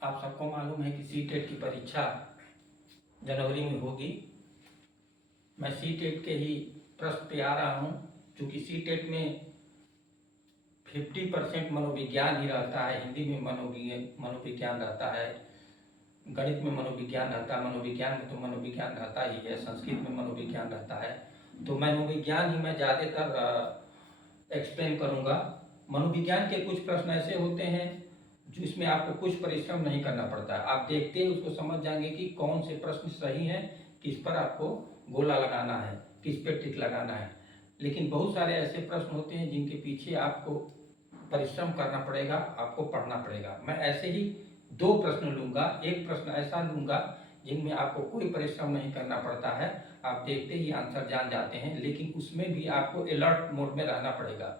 आप सबको मालूम है कि सीटेट की परीक्षा जनवरी में होगी। मैं सीटेट के ही प्रश्न पे आ रहा हूँ। चूँकि सीटेट में 50% मनोविज्ञान ही रहता है, हिंदी में मनोविज्ञान रहता है, गणित में मनोविज्ञान रहता है, मनोविज्ञान में तो मनोविज्ञान रहता ही है, संस्कृत में मनोविज्ञान रहता है। तो मनोविज्ञान ही मैं ज़्यादातर एक्सप्लेन करूँगा। मनोविज्ञान के कुछ प्रश्न ऐसे होते हैं जिसमें आपको कुछ परिश्रम नहीं करना पड़ता है। आप देखते ही उसको समझ जाएंगे कि कौन से प्रश्न सही हैं, किस पर आपको गोला लगाना है, किस पर टिक लगाना है। लेकिन बहुत सारे ऐसे प्रश्न होते हैं जिनके पीछे आपको परिश्रम करना पड़ेगा, आपको पढ़ना पड़ेगा। मैं ऐसे ही 2 प्रश्न लूँगा। एक प्रश्न ऐसा लूँगा जिनमें आपको कोई परिश्रम नहीं करना पड़ता है, आप देखते ही आंसर जान जाते हैं, लेकिन उसमें भी आपको अलर्ट मोड में रहना पड़ेगा।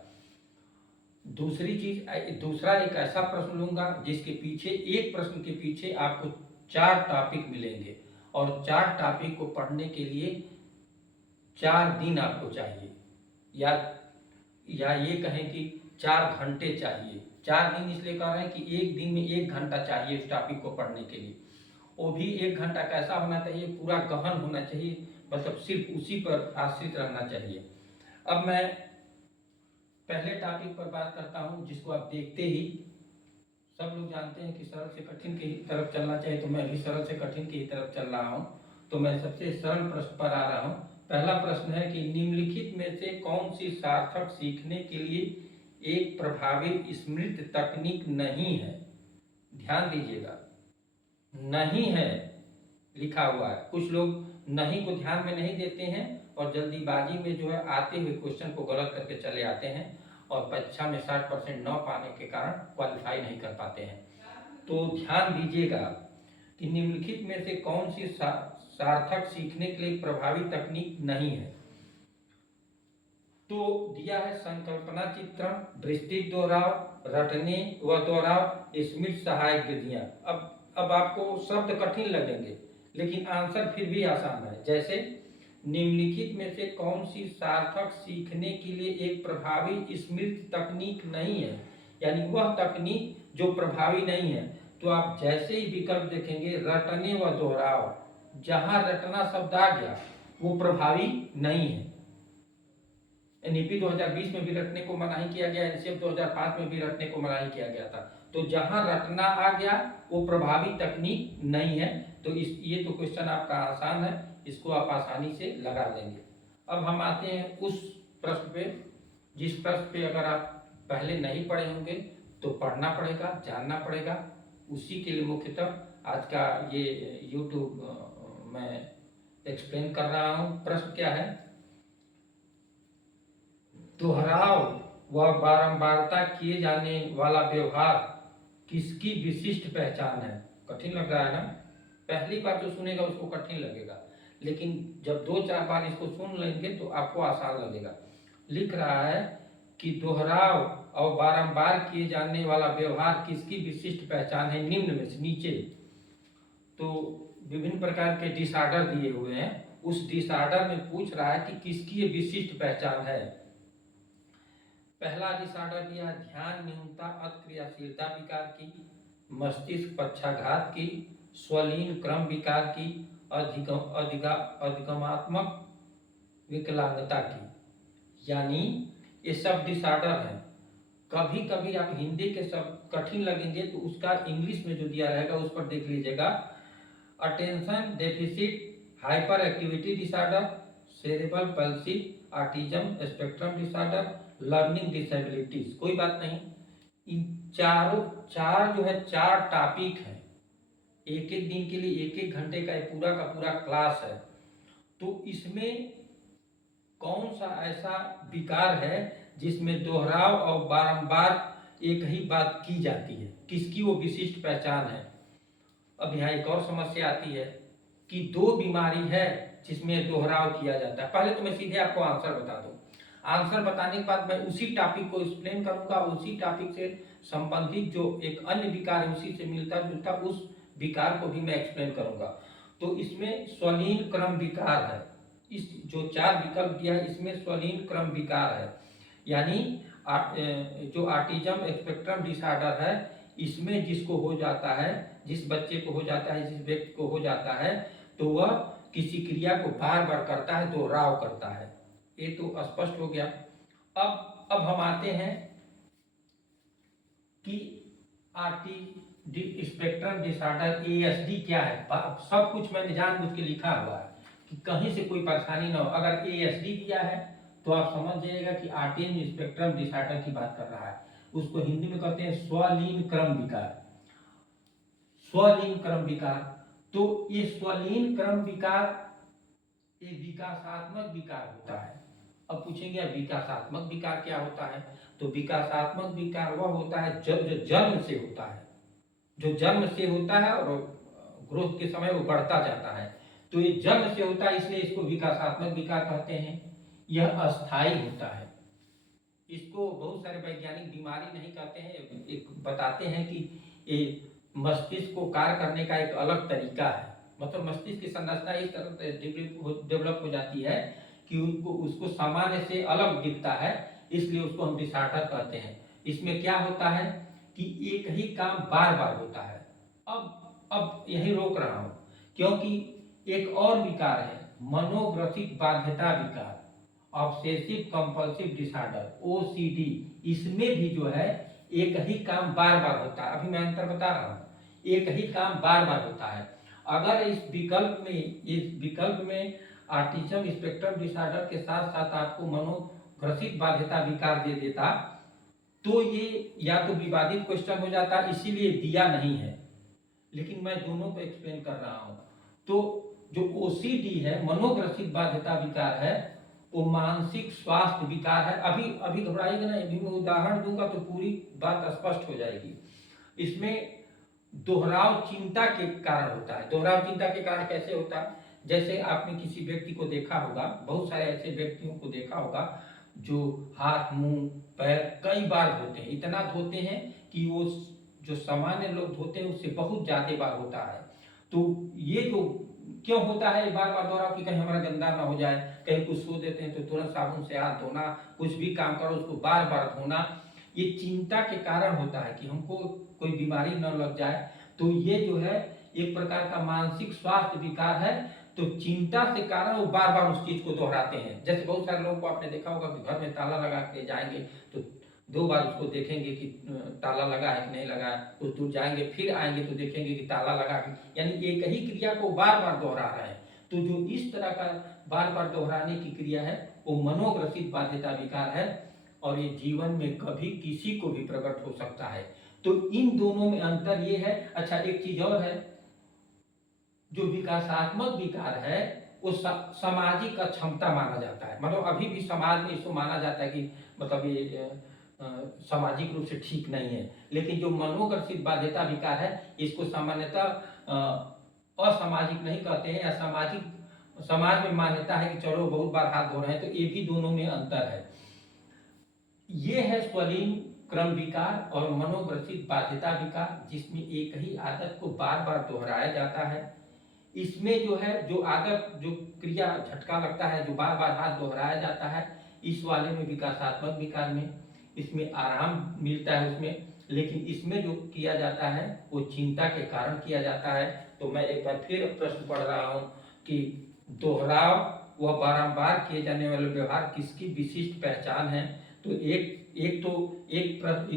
दूसरा एक ऐसा प्रश्न लूँगा जिसके पीछे, एक प्रश्न के पीछे आपको 4 टॉपिक मिलेंगे और 4 टॉपिक को पढ़ने के लिए 4 दिन आपको चाहिए, या ये कहें कि 4 घंटे चाहिए। 4 दिन इसलिए कह रहे हैं कि एक दिन में 1 घंटा चाहिए उस टॉपिक को पढ़ने के लिए। वो भी 1 घंटा कैसा होना चाहिए, पूरा गहन होना चाहिए, मतलब सिर्फ उसी पर आश्रित रहना चाहिए। अब मैं पहले टॉपिक पर बात करता हूँ, जिसको आप देखते ही सब लोग जानते हैं कि सरल से कठिन की तरफ चलना चाहिए, तो मैं भी सरल से कठिन की तरफ चल रहा हूँ। तो मैं सबसे सरल प्रश्न पर आ रहा हूँ। पहला प्रश्न है कि निम्नलिखित में से कौन सी सार्थक सीखने के लिए एक प्रभावी स्मृति तकनीक नहीं है। ध्यान दीजिएगा, नहीं है लिखा हुआ है। कुछ लोग नहीं को ध्यान में नहीं देते हैं और जल्दीबाजी में जो है आते हुए क्वेश्चन को गलत करके चले आते हैं और परीक्षा में 60% न पाने के कारण क्वालिफाई नहीं कर पाते हैं। तो ध्यान दीजिएगा कि निम्नलिखित में से कौन सी सार्थक सीखने के लिए प्रभावी तकनीक नहीं है। तो दिया है संकल्पना चित्रण, दृष्टि दोहराव, रटने व दोहराव, स्मृति सहायक विधियां। अब आपको शब्द कठिन लगेंगे लेकिन आंसर फिर भी आसान है। जैसे निम्नलिखित में से कौन सी सार्थक सीखने के लिए एक प्रभावी स्मृति तकनीक नहीं है, यानी वह तकनीक जो प्रभावी नहीं है। तो आप जैसे ही विकल्प देखेंगे रटने व दोहराव, जहां रटना शब्द आ गया वो प्रभावी नहीं है। एनईपी 2020 में भी रटने को मनाही किया गया, एनसीएफ 2005 में भी रटने को मनाही किया गया था। तो जहां रटना आ गया वो प्रभावी तकनीक नहीं है। तो ये तो क्वेश्चन आपका आसान है, इसको आप आसानी से लगा देंगे। अब हम आते हैं उस प्रश्न पे जिस प्रश्न पे अगर आप पहले नहीं पढ़े होंगे तो पढ़ना पड़ेगा, जानना पड़ेगा। उसी के लिए मुख्यतः आज का ये यूट्यूब मैं एक्सप्लेन कर रहा हूँ। प्रश्न क्या है, दोहराव व बारंबारता किए जाने वाला व्यवहार किसकी विशिष्ट पहचान है। कठिन लग रहा है ना, पहली बार जो सुनेगा उसको कठिन लगेगा, लेकिन जब 2-4 बार इसको सुन लेंगे तो आपको आसान लगेगा। लिख रहा है कि दोहराव और बारंबार किए जाने वाला व्यवहार किसकी विशिष्ट पहचान है निम्न में से। नीचे तो विभिन्न प्रकार के डिसऑर्डर दिए हुए हैं, उस डिसऑर्डर में पूछ रहा है कि किसकी ये विशिष्ट पहचान है। पहला डिसऑर्डर दिया है ध्यान न्यूनता अति क्रियाशीलता विकार की, मस्तिष्क पक्षाघात की, स्वलीन क्रम विकार की, अधिगमात्मक विकलांगता की। यानी ये सब डिसऑर्डर है। कभी कभी आप हिंदी के शब्द कठिन लगेंगे तो उसका इंग्लिश में जो दिया रहेगा उस पर देख लीजिएगा। Attention deficit hyper activity disorder, cerebral palsy, autism spectrum disorder, learning disabilities. कोई बात नहीं, इन चार जो है 4 टॉपिक है, एक एक दिन के लिए 1-1 घंटे का पूरा का पूरा क्लास है। तो इसमें कौन सा ऐसा विकार है जिसमें दोहराव और बारंबार एक ही बात की जाती है, किसकी वो विशिष्ट पहचान है। अब यहाँ एक और समस्या आती है कि 2 बीमारी है जिसमें दोहराव किया जाता है। पहले तो मैं सीधे आपको आंसर बता दूं, आंसर बताने के बाद मैं उसी टॉपिक को एक्सप्लेन करूंगा, उसी टॉपिक से संबंधित जो एक अन्य विकार है उसी से मिलता जुलता उस विकार को भी मैं एक्सप्लेन करूंगा। तो इसमें स्वलीन क्रम विकार है, इस जो 4 विकल्प दिया है इसमें स्वलीन क्रम विकार है, यानी जो ऑटिज्म स्पेक्ट्रम डिसऑर्डर है इसमें जिसको हो जाता है जिस बच्चे को हो जाता है, जिस व्यक्ति को हो जाता है, तो वह किसी क्रिया को बार बार करता है, दोहराव करता है। ये तो स्पष्ट हो गया। अब हम आते हैं कि स्पेक्ट्रम डिसऑर्डर एएसडी क्या है। सब कुछ मैंने जानबूझ के लिखा हुआ है कि कहीं से कोई परेशानी ना हो। अगर एएसडी दिया है तो आप समझ जाइएगा कि ऑटिज्म स्पेक्ट्रम डिसऑर्डर की बात कर रहा है। उसको हिंदी में कहते हैं स्वलीन क्रम विकार। स्वलीन क्रम विकार, तो ये स्वलीन क्रम विकार ये विकासात्मक विकार होता है। अब पूछेंगे विकासात्मक विकार क्या होता है, तो विकासात्मक विकार वह होता है जब जो जन्म से होता है, जो जन्म से होता है और ग्रोथ के समय वो बढ़ता जाता है। तो ये जन्म से होता है, इसलिए इसको विकासात्मक विकार कहते हैं। यह अस्थायी होता है। इसको बहुत सारे वैज्ञानिक बीमारी नहीं कहते हैं, एक बताते हैं कि ये मस्तिष्क को कार्य करने का एक अलग तरीका है। मतलब मस्तिष्क की संरचना इस तरह से डेवलप हो जाती है कि उनको उसको सामान्य से अलग दिखता है, इसलिए उसको हम डिसऑर्डर कहते हैं। इसमें क्या होता है कि एक ही काम बार बार होता है। अब यही रोक रहा हूं, क्योंकि एक और विकार है मनोग्रसित बाध्यता विकार, ऑब्सेसिव कंपल्सिव डिसऑर्डर ओसीडी। इसमें भी जो है एक ही काम बार बार होता है। अभी मैं अंतर बता रहा हूं, एक ही काम बार बार होता है। अगर इस विकल्प में ऑटिज्म स्पेक्ट्रम डिसऑर्डर के साथ साथ आपको मनोग्रसित बाध्यता विकार दे देता तो ये या तो विवादित क्वेश्चन हो जाता, इसीलिए दिया नहीं है। लेकिन मैं दोनों को एक्सप्लेन कर रहा हूं। तो जो ओसीडी है, मनोग्रसित बाध्यता विकार है, वो मानसिक स्वास्थ्य विकार है। अभी घबराइएगा ना, अभी मैं उदाहरण दूंगा तो पूरी बात स्पष्ट हो जाएगी। इसमें दोहराव चिंता के कारण होता है। दोहराव चिंता के कारण कैसे होता है, जैसे आपने किसी व्यक्ति को देखा होगा, बहुत सारे ऐसे व्यक्तियों को देखा होगा जो हाथ मुंह पैर कई बार धोते हैं। इतना धोते हैं कि वो जो सामान्य लोग धोते हैं उससे बहुत ज्यादा बार होता है। तो ये जो क्यों होता है बार बार दोहराव, कि कहीं हमारा गंदा ना हो जाए, कहीं कुछ सो देते हैं तो तुरंत साबुन से हाथ धोना, कुछ भी काम करो उसको बार बार धोना, ये चिंता के कारण होता है कि हमको कोई बीमारी न लग जाए। तो ये जो है एक प्रकार का मानसिक स्वास्थ्य विकार है। तो चिंता के कारण वो बार बार उस चीज को दोहराते हैं। जैसे बहुत सारे लोगों को आपने देखा होगा कि घर में ताला लगा के जाएंगे तो 2 बार उसको देखेंगे कि ताला लगा है कि नहीं लगा है, कुछ दूर जाएंगे फिर आएंगे तो देखेंगे कि ताला लगा है, यानी एक ही क्रिया को बार बार दोहरा रहे हैं। तो जो इस तरह का बार बार दोहराने की क्रिया है वो मनोग्रसित बाध्यता विकार है, और ये जीवन में कभी किसी को भी प्रकट हो सकता है। तो इन दोनों में अंतर ये है। अच्छा, एक चीज और है, जो विकासात्मक विकार है वो सामाजिक अक्षमता माना जाता है। मतलब अभी भी समाज में इसको माना जाता है कि मतलब ये सामाजिक रूप से ठीक नहीं है। लेकिन जो मनोग्रसित बाध्यता विकार है इसको सामान्यतः असामाजिक नहीं कहते हैं, या सामाजिक समाज में मान्यता है कि चलो बहुत बार हाथ धो रहे हैं। तो ये भी दोनों में अंतर है। ये है स्वलीन क्रम विकार और मनोग्रसित बाध्यता विकार, जिसमें एक ही आदत को बार बार दोहराया जाता है। इसमें जो है जो आदत जो क्रिया झटका लगता है, जो बार बार हाथ दोहराया जाता है, इस वाले में विकासात्मक विकार में इसमें आराम मिलता है उसमें। लेकिन इसमें जो किया जाता है वो चिंता के कारण किया जाता है। तो मैं एक बार फिर प्रश्न पढ़ रहा हूं कि दोहराव व बारंबार किए जाने वाले व्यवहार किसकी विशिष्ट पहचान है। तो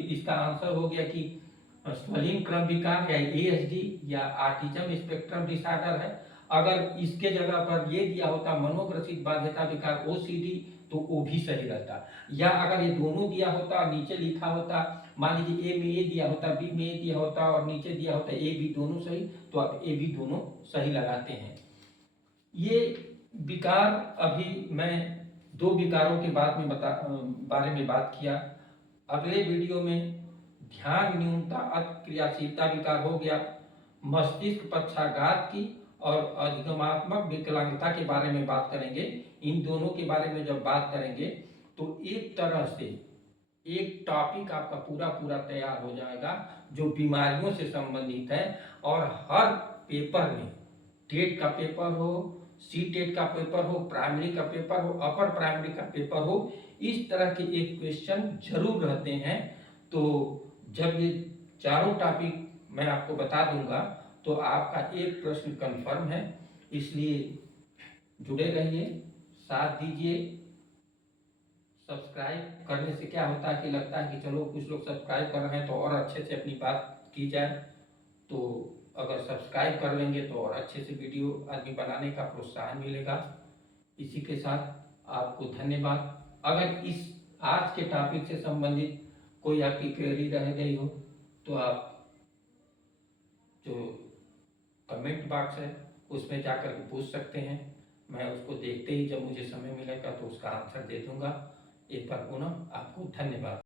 इसका आंसर हो गया कि स्वलीन क्रम विकार या एएसडी या ऑटिज्म स्पेक्ट्रम डिसऑर्डर है। अगर इसके जगह पर ये दिया होता मनोग्रसित बाध्यता विकार ओसीडी तो वो भी सही रहता। या अगर ये दोनों दिया होता और नीचे लिखा होता, मान लीजिए ए में ये दिया होता, बी में ये दिया होता और नीचे दिया होता ए बी दोनों सही, तो आप ए बी दोनों सही लगाते हैं। ये विकार अभी मैं 2 विकारों के बारे में बात किया। अगले वीडियो में ध्यान न्यूनता अति क्रियाशीलता विकार हो गया, मस्तिष्क पक्षाघात की और अधिगमात्मक विकलांगता के बारे में बात करेंगे। इन दोनों के बारे में जब बात करेंगे तो एक तरह से एक टॉपिक आपका पूरा तैयार हो जाएगा जो बीमारियों से संबंधित है। और हर पेपर में, टेट का पेपर हो, सी टेट का पेपर हो, प्राइमरी का पेपर हो, अपर प्राइमरी का पेपर हो, इस तरह के एक क्वेश्चन जरूर रहते हैं। तो जब ये चारों टॉपिक मैं आपको बता दूंगा, तो आपका एक प्रश्न कंफर्म है। इसलिए जुड़े रहिए, साथ दीजिए। सब्सक्राइब करने से क्या होता है कि लगता है कि चलो कुछ लोग सब्सक्राइब कर रहे हैं तो और अच्छे से अपनी बात की जाए। तो अगर सब्सक्राइब कर लेंगे तो और अच्छे से वीडियो आदमी बनाने का प्रोत्साहन मिलेगा। इसी के साथ आपको धन्यवाद। अगर इस आज के टॉपिक से संबंधित कोई आपकी क्वेरी रह गई हो तो आप जो कमेंट बॉक्स है उसमें जाकर के पूछ सकते हैं। मैं उसको देखते ही जब मुझे समय मिलेगा तो उसका आंसर दे दूंगा। एक बार पुनः आपको धन्यवाद।